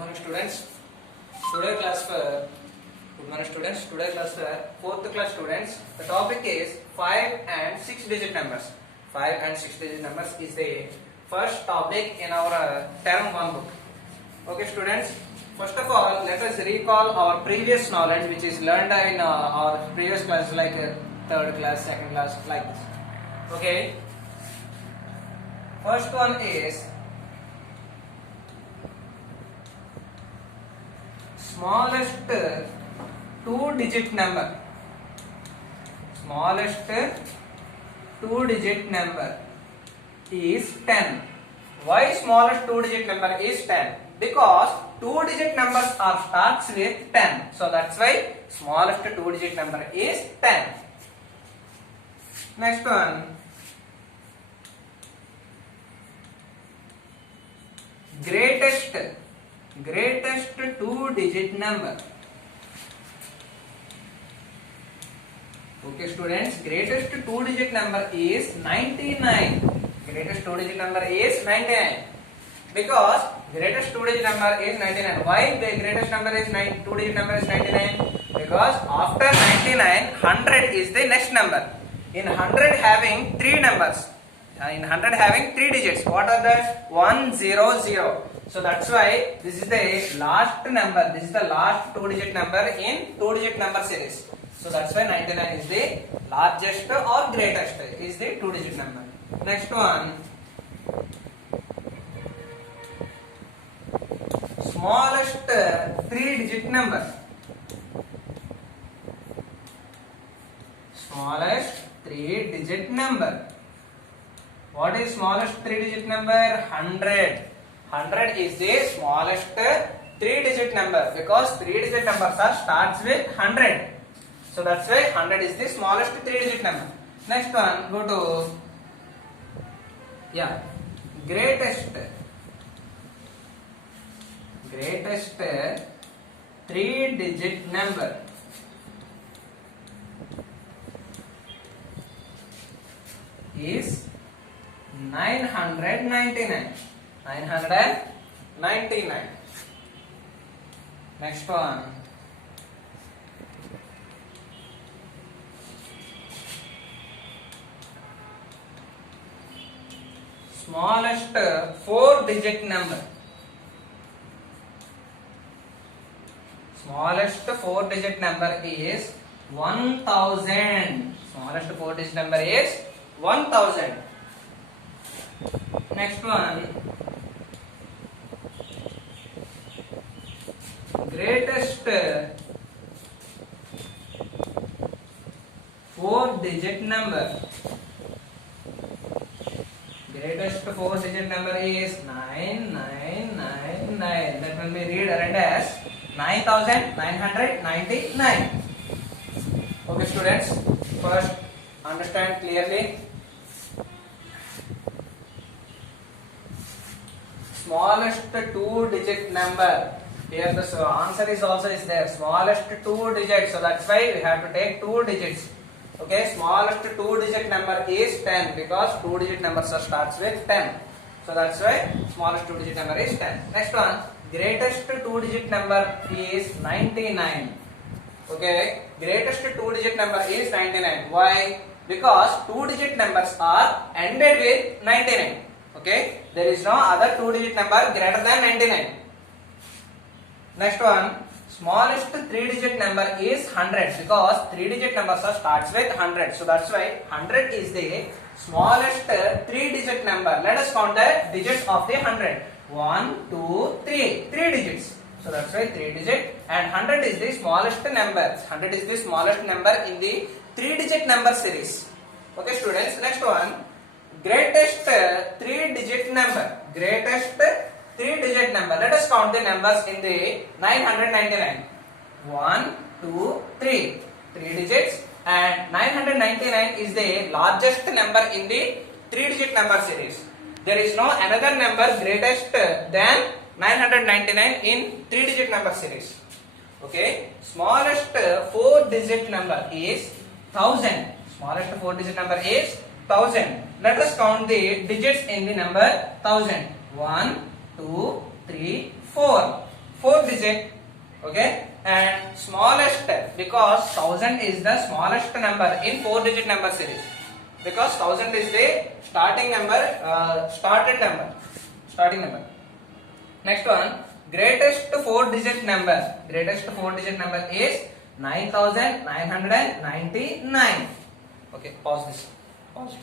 morning students. Today class for good morning students. Today class for 4th class students. The topic is 5 and 6 digit numbers. 5 and 6 digit numbers is the first topic in our term 1 book. Okay students. First of all, let us recall our previous knowledge which is learned in our previous classes like 3rd class, 2nd class, like this. Okay. First one is smallest 2-digit number. Smallest 2-digit number is 10. Why smallest 2-digit number is 10? Because 2-digit numbers are starts with 10. So that's why smallest 2-digit number is 10. Next one. Greatest 2-digit number. Okay students, greatest 2-digit number is 99. Greatest 2-digit number is 99. Because greatest 2-digit number is 99. Why the greatest number is 2-digit number is 99? Because after 99, 100 is the next number. In 100 having 3 numbers. In 100 having 3 digits. What are that? 1, 0, 0. So that's why this is the last number. This is the last 2-digit number in 2-digit number series. So that's why 99 is the largest or greatest is the 2-digit number. Next one. Smallest 3-digit number. Smallest 3-digit number. What is smallest 3-digit number? 100. 100 is the smallest 3-digit number because 3-digit numbers are starts with 100. So that's why 100 is the smallest 3-digit number. Next one, go to greatest 3-digit number. Is 999. 999. Next one. Smallest 4-digit number. Smallest 4-digit number is 1000. Smallest 4-digit number is 1000. Next one. Greatest 4-digit number. Greatest 4-digit number is 9999. That will be read as 9999. Okay students, first understand clearly. Smallest 2-digit number. Here the answer is also is there. Smallest 2 digits. So that's why we have to take 2 digits. Okay, smallest 2-digit number is 10 because 2-digit numbers starts with 10. So that's why smallest 2-digit number is 10. Next one, greatest 2-digit number is 99. Okay, greatest 2-digit number is 99. Why? Because 2-digit numbers are ended with 99. Okay, there is no other 2-digit number greater than 99. Next one, smallest 3-digit number is 100 because 3-digit numbers starts with 100. So that's why 100 is the smallest 3-digit number. Let us count the digits of the 100. 1, 2, 3. 3 digits. So that's why 3 digit and 100 is the smallest number. 100 is the smallest number in the 3-digit number series. Okay students, next one. Greatest 3-digit number. Greatest 3-digit number. Let us count the numbers in the 999. 1, 2, 3. 3 digits and 999 is the largest number in the 3-digit number series. There is no another number greatest than 999 in 3-digit number series. Okay. Smallest 4-digit number is 1000. Smallest 4-digit number is 1000. Let us count the digits in the number 1000. 1, 2, 3, 4. 4 digit. Okay, and smallest, because 1000 is the smallest number in 4 digit number series, because 1000 is the starting number, starting number. Next one, greatest 4 digit number. Greatest 4 digit number is 9999. Okay, pause this. Pause.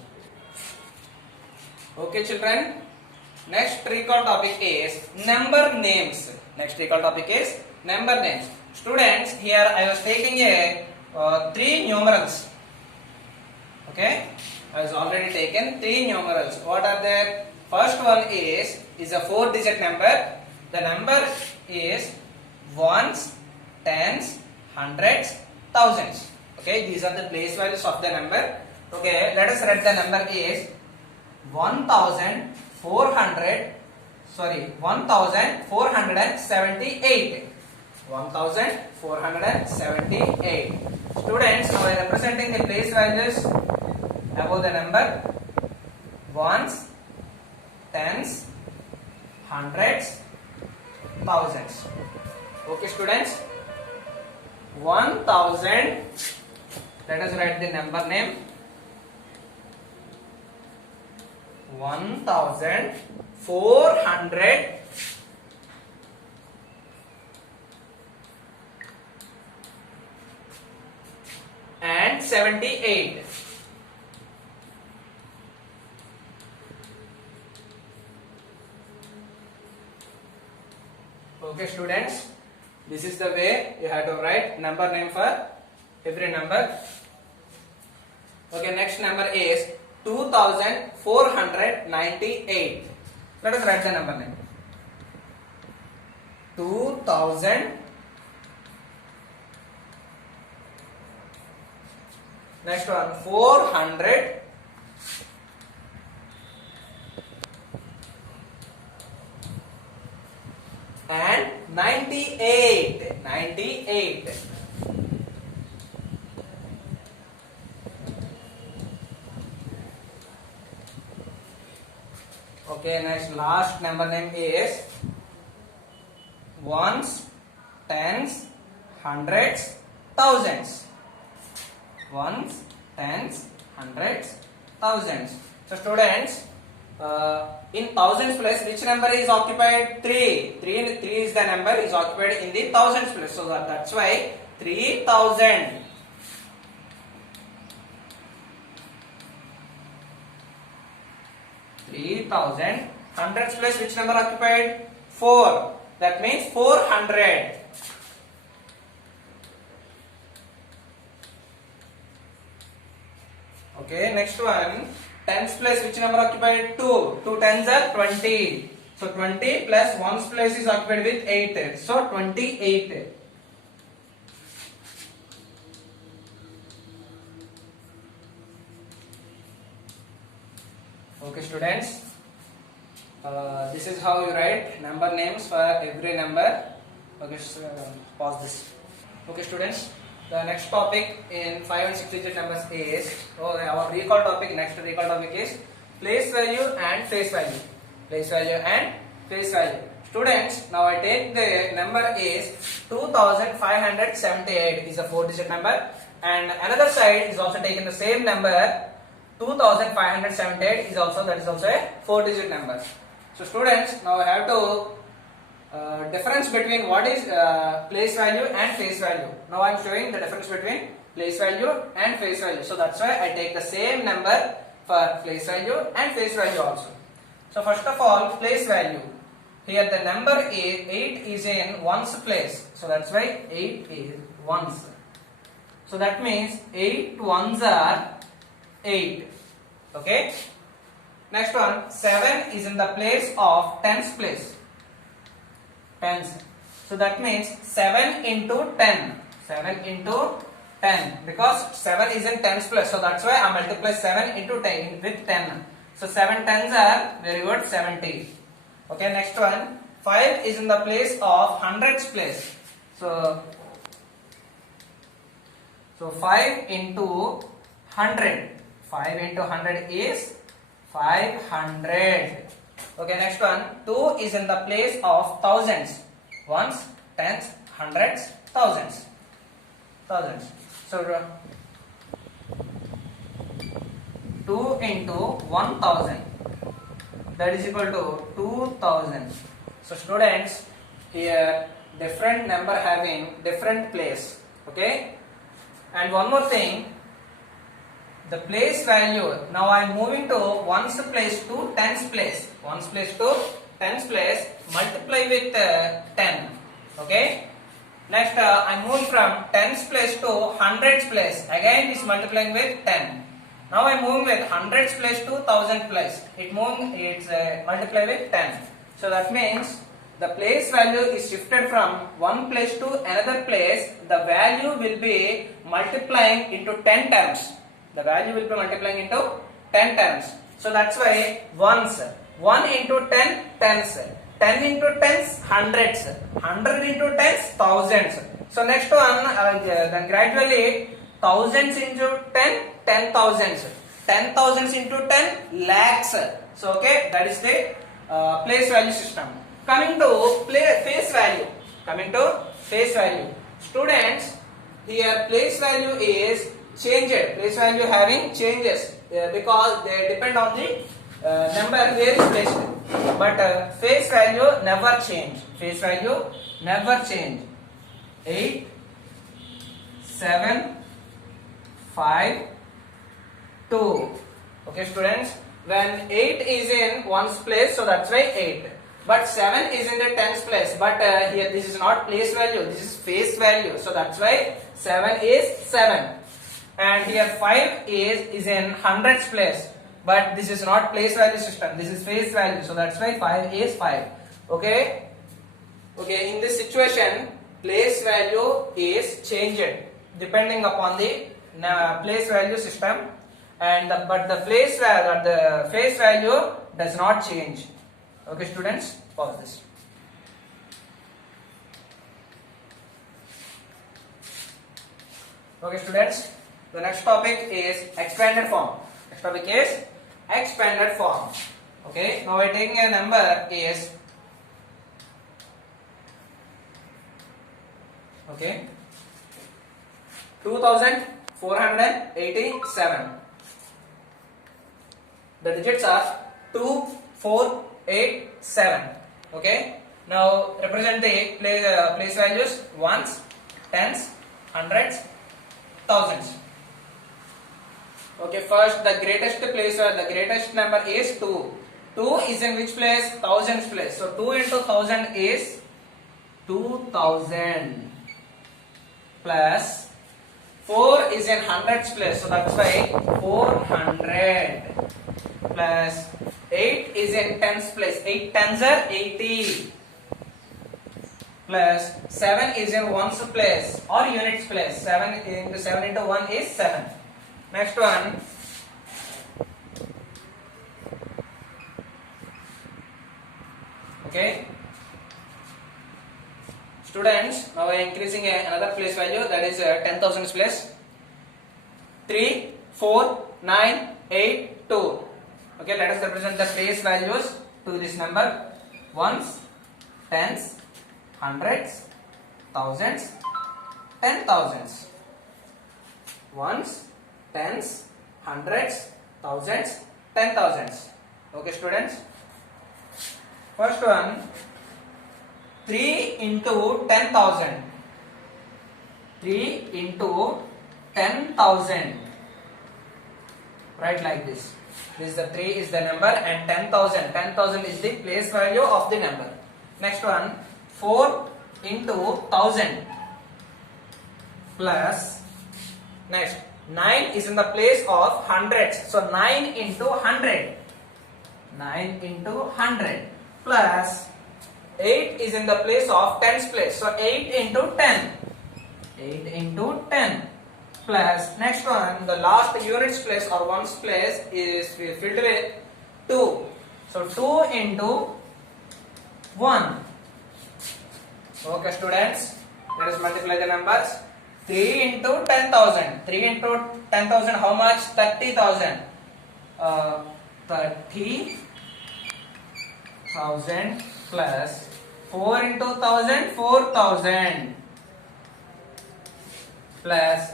Okay, children. Next recall topic is number names. Next recall topic is number names. Students, here I was taking a 3 numerals. Okay, I was already taken 3 numerals. What are they? First one is a 4 digit number. The number is ones, tens, hundreds, thousands. Okay, these are the place values of the number. Okay, let us write the number is 1478. 1478. Students, now I am representing the place values above the number ones, tens, hundreds, thousands. Okay, students, 1000. Let us write the number name. 1400 and 78. Okay, students, this is the way you have to write number name for every number. Okay, next number is 2498. Let us write the number name. 2000. Next one, 400. And 98. Okay, next last number name is ones, tens, hundreds, thousands. Ones, tens, hundreds, thousands. So students, in thousands place, which number is occupied? 3. 3 is the number is occupied in the thousands place. So that's why 3000. Hundreds place, which number occupied? 4. That means 400. Okay, next one, tens place, which number occupied? 2. 2 tens are 20. So 20 plus ones place is occupied with 8. So 28. Okay, students, this is how you write number names for every number. Okay, so, pause this. Okay, students, the next topic in 5 and 6 digit numbers is our recall topic. Next recall topic is place value and face value. Place value and face value. Students, now I take the number is 2578 is a 4 digit number, and another side is also taken the same number 2578 is also a 4 digit number. So students, now I have to difference between what is place value and face value. Now I am showing the difference between place value and face value. So that's why I take the same number for place value and face value also. So first of all, place value. Here the number is 8 is in ones place. So that's why 8 is ones. So that means 8 ones are 8. Okay. Next one, 7 is in the place of tens place. Tens. So that means 7 into 10. 7 into 10. Because 7 is in tens place. So that's why I multiply 7 into 10 with 10. So 7 tens are, very good, 70. Okay, next one, 5 is in the place of hundreds place. So 5 into 100. 5 into 100 is 500. Okay, next one, 2 is in the place of thousands. ones, tens, hundreds, thousands. So 2 into 1000, that is equal to 2000. So students, here different number having different place. Okay, and one more thing, the place value. Now I am moving to ones place to tens place. Ones place to tens place. Multiply with 10. Okay. Next, I am moving from tens place to hundreds place. Again, is multiplying with 10. Now I am moving with hundreds place to thousand place. It's multiply with 10. So that means the place value is shifted from one place to another place. The value will be multiplying into 10 terms. The value will be multiplying into 10 terms. So that's why ones. 1 into 10, tens. 10 into tens, hundreds. 100 into tens, thousands. So next one, then gradually thousands into 10, 10,000s. 10,000s into 10, lakhs. So okay, that is the place value system. Coming to face value. Students, here place value is changed. Place value having changes because they depend on the number where is placed. But face value never change. 8, 7, 5, 2. Okay, students. When 8 is in ones place, so that's why 8. But 7 is in the tens place. But here this is not place value. This is face value. So that's why 7 is 7. And here 5 is in hundreds place. But this is not place value system. This is face value. So that's why 5 is 5. Okay. Okay. In this situation, place value is changed depending upon the place value system, and but the face value does not change. Okay, students, pause this. Okay, students, the next topic is expanded form. Okay, now we're taking a number is 2487. The digits are 2, 4, 8, 7. Okay, now represent the place values: ones, tens, hundreds, thousands. Okay, first the greatest number is 2. 2 is in which place? Thousands place. So 2 into 1000 is 2000, plus 4 is in hundreds place. So that's why 400, plus 8 is in tens place. 8 tens are 80, plus 7 is in ones place or units place. 7 into 1 is 7. Next one, okay, students, now I am increasing another place value, that is 10,000 place. 3, 4, 9, 8, 2. Okay, let us represent the place values to this number: ones, tens, hundreds, thousands, 10,000s. Ones, tens, hundreds, thousands, 10,000s. Okay, students. First one, 3 into 10,000. 3 into 10,000. Write like this. This is the 3 is the number and 10,000. 10,000 is the place value of the number. Next one, 4 into 1000 plus, next 9 is in the place of hundreds. So 9 into 100. 9 into 100 plus 8 is in the place of tens place. So 8 into 10. 8 into 10 plus, next one, the last units place or ones place is filled with 2. So 2 into 1. Okay, students, let us multiply the numbers. 3 into 10,000. 3 into 10,000, how much? 30,000. 30,000 plus 4 into 1000, 4000 plus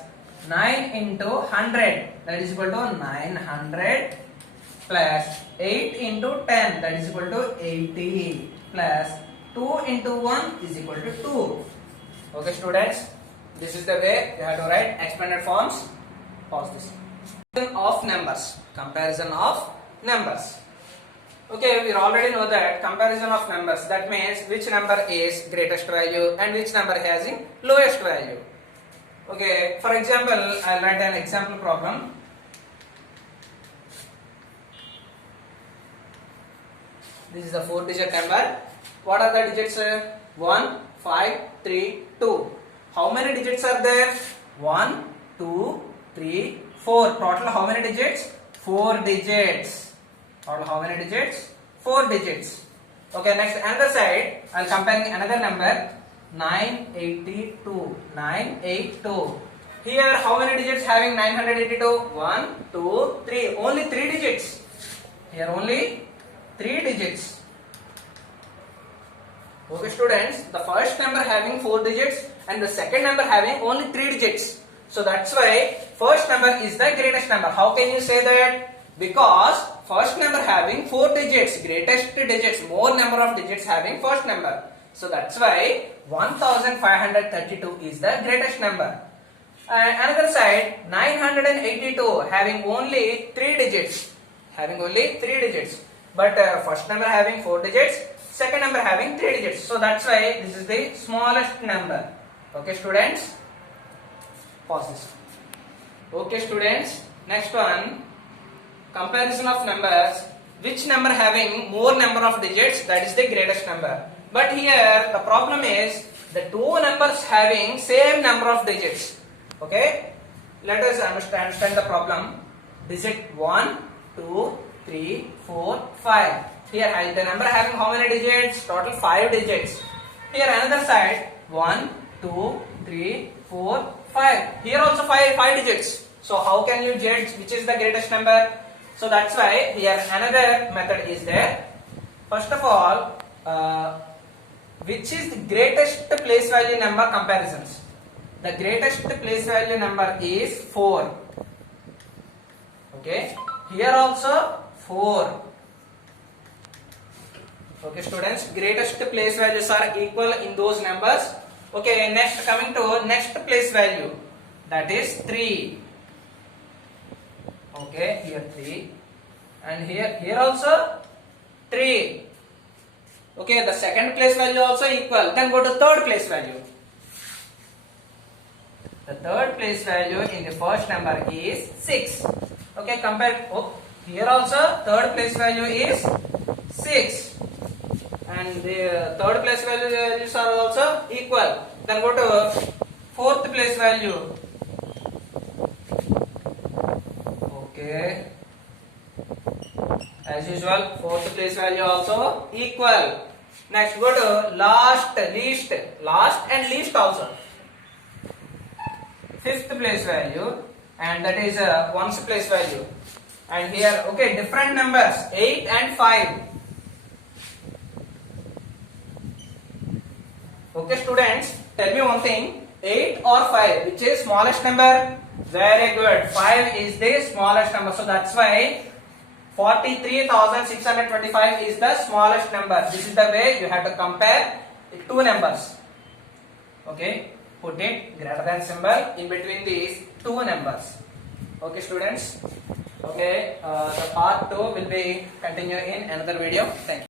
9 into 100, that is equal to 900 plus 8 into 10, that is equal to 80 plus 2 into 1 is equal to 2. Okay students, this is the way you have to write expanded forms. Pause this. Comparison of numbers. Okay, we already know that comparison of numbers, that means which number is greatest value and which number has the lowest value. Okay, for example, I'll write an example problem. This is the 4-digit number. What are the digits? 1, 5, 3, 2. How many digits are there? 1, 2, 3, 4. Total how many digits? 4 digits. Total how many digits? 4 digits. Okay, next another side, I'll compare another number. 982. 982. Here how many digits having 982? 1, 2, 3. Only 3 digits. Here only 3 digits. Okay students, the first number having 4 digits and the second number having only 3 digits. So that's why first number is the greatest number. How can you say that? Because first number having 4 digits, greatest digits, more number of digits having first number. So that's why 1532 is the greatest number. Another side, 982 having only 3 digits. But first number having 4 digits, second number having 3 digits. So that's why this is the smallest number. Okay students? Pause this. Okay students, next one, comparison of numbers. Which number having more number of digits, that is the greatest number. But here the problem is the two numbers having same number of digits. Okay, let us understand the problem. Digit 1, 2, 3, 4, 5. Here the number having how many digits? Total 5 digits. Here another side, 1, 2, 3, 4, 5. Here also 5 digits. So how can you judge which is the greatest number? So that's why here another method is there. First of all, which is the greatest place value number comparisons? The greatest place value number is 4. Okay, here also 4. Okay students, greatest place values are equal in those numbers. Okay, next coming to next place value, that is 3. Okay, here 3 and here also 3. Okay, the second place value also equal. Then go to third place value. The third place value in the first number is 6. Okay, compare. Oh, here also third place value is 6. And the third place values are also equal. Then go to fourth place value. Okay. As usual, fourth place value also equal. Next, go to last and least also. Fifth place value, and that is one's place value. And here, okay, different numbers 8 and 5. Okay, students, tell me one thing: 8 or 5, which is smallest number? Very good. 5 is the smallest number, so that's why 43,625 is the smallest number. This is the way you have to compare the two numbers. Okay, put it greater than symbol in between these two numbers. Okay students, okay, the part 2 will be continue in another video. Thank you.